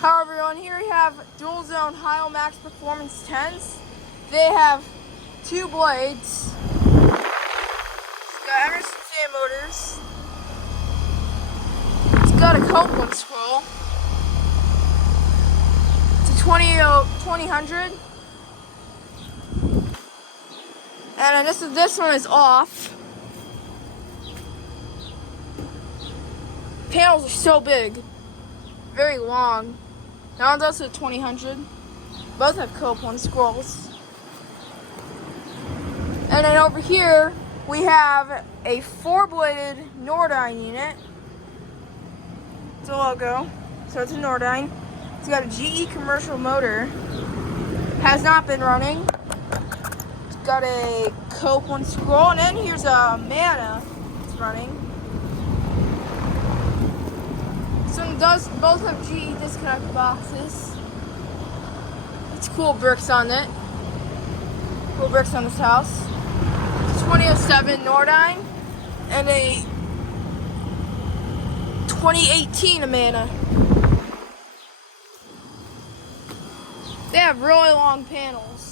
However, on here we have dual zone Heil Max Performance 10s. They have 2 blades. It's got Emerson fan motors. It's got a Copeland scroll. It's a 2000. And this one is off. Panels are so big, very long. That one's also a 2000. Both have Copeland scrolls. And then over here we have a 4-bladed Nordyne unit. It's a logo, so it's a Nordyne. It's got a GE commercial motor. Has not been running. It's got a Copeland scroll, and then here's a Amana. It's running. So it does both have GE disconnect boxes. It's cool bricks on it. Cool bricks on this house. It's 2007 Nordyne and a 2018 Amana. They have really long panels.